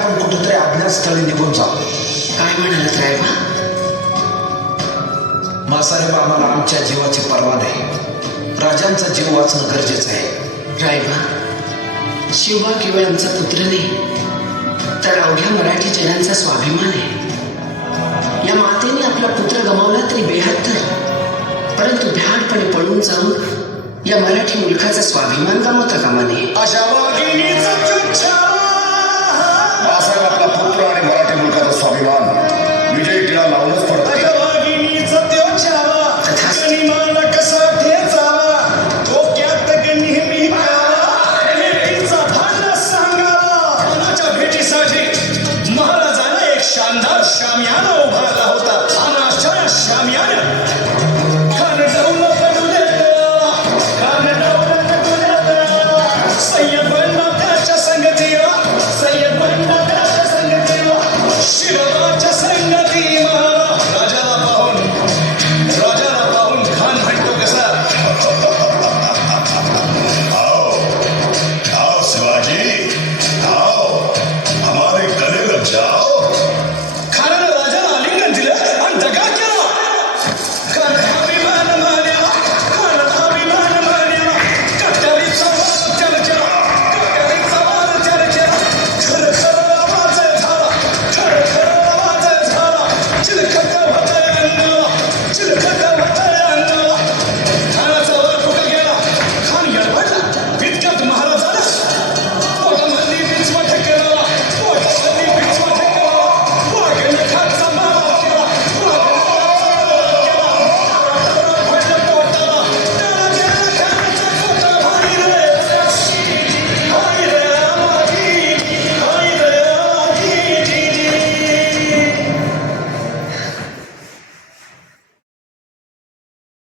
आपण कुठेतरी अज्ञात स्थळी निघून जाऊ. काय म्हणालात रायबा? मासाहेब, आम्हाला आमच्या जीवाची पर्वा नाही. राजांचा जीव वाचणं गरजेचं आहे. रायबा, शिवबा केवळ आमचा पुत्र नाही, तर अवघ्या मराठी जनांचा स्वाभिमान आहे. या मातेने आपला पुत्र गमावला तरी बेहत्तर, परंतु भ्याडपणे पळून जाऊन या मराठी मुलखाचा स्वाभिमान गमावता कामा नये. अशा वाघिणीचा तुच्छ